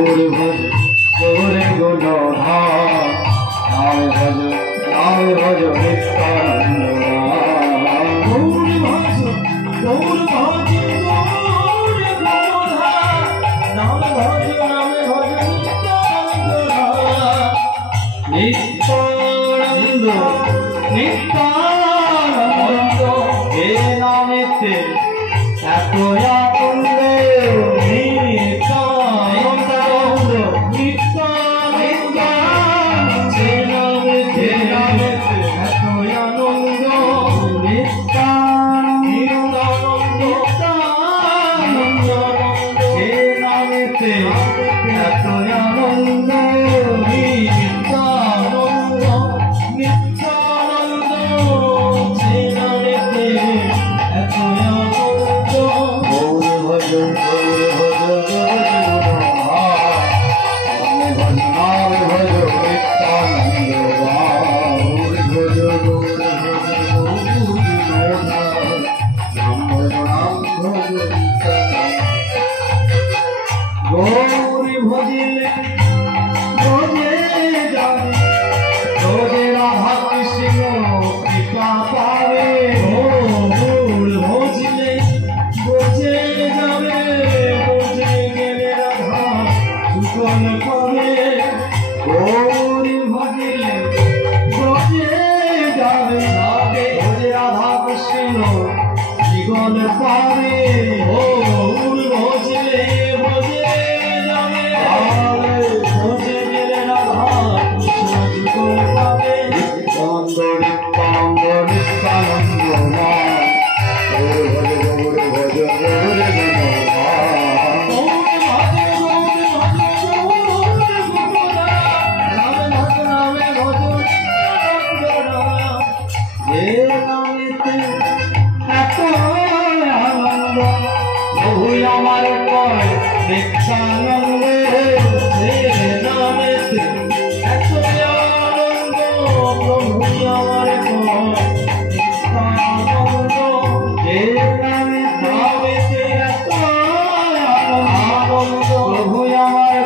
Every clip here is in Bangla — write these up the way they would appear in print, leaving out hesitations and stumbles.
গৌর ভজ গৌরে গুণ নাম ভজ নিত্যানন্দ গৌর ভজ গৌর ভজ গৌরে গুণ নাম ভজ নিত্যানন্দ নিত্যানন্দ হে নামেতে এত আনন্দ নিত্যানন্দ নিত্যানন্দ হে নামেতে এত আনন্দ নিত্যানন্দ হে নামেতে এত আনন্দ গৌরী ভজিলে ভজে যাবে ভজে রাধা কৃষ্ণ কৃপা পাবে গৌর ভজিলে ভজে যাবে ভজে গেলে রাধা সুকন পাবে গৌরী ভজিলে ভজে যাবে ভজে রাধা কৃষ্ণ জীবন পাবে গৌর ভজিলে আমার নিত্যানন্দ হে নামেতে এত আনন্দ প্রভু আমার নিত্যানন্দ হে নামেতে এত আনন্দ প্রভু আমার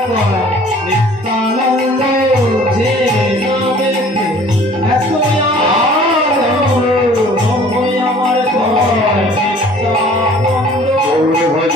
নিত্যানন্দ হে নামেতে এত আনন্দ প্রভু আমার নিত্যানন্দ গৌর ভজ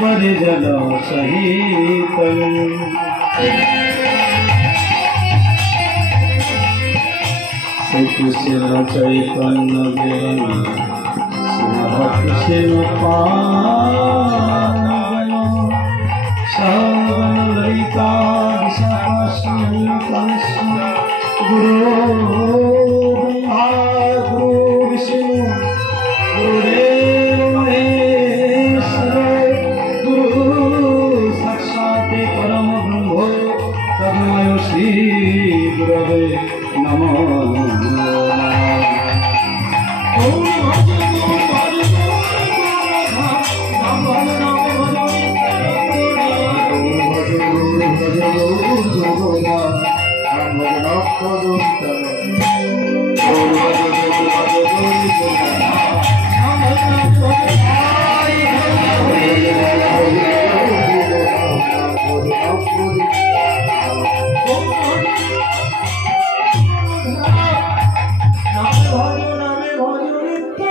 परिजन सहित श्री कृष्ण चैतन्य देव कृष्ण पावन सगन ललिता गुरु ब्रह्मा गुरु विष्णु गुरुदेव परम ब्रह्म तस्मै श्री गुरवे नमः নামে ভজ নিত্য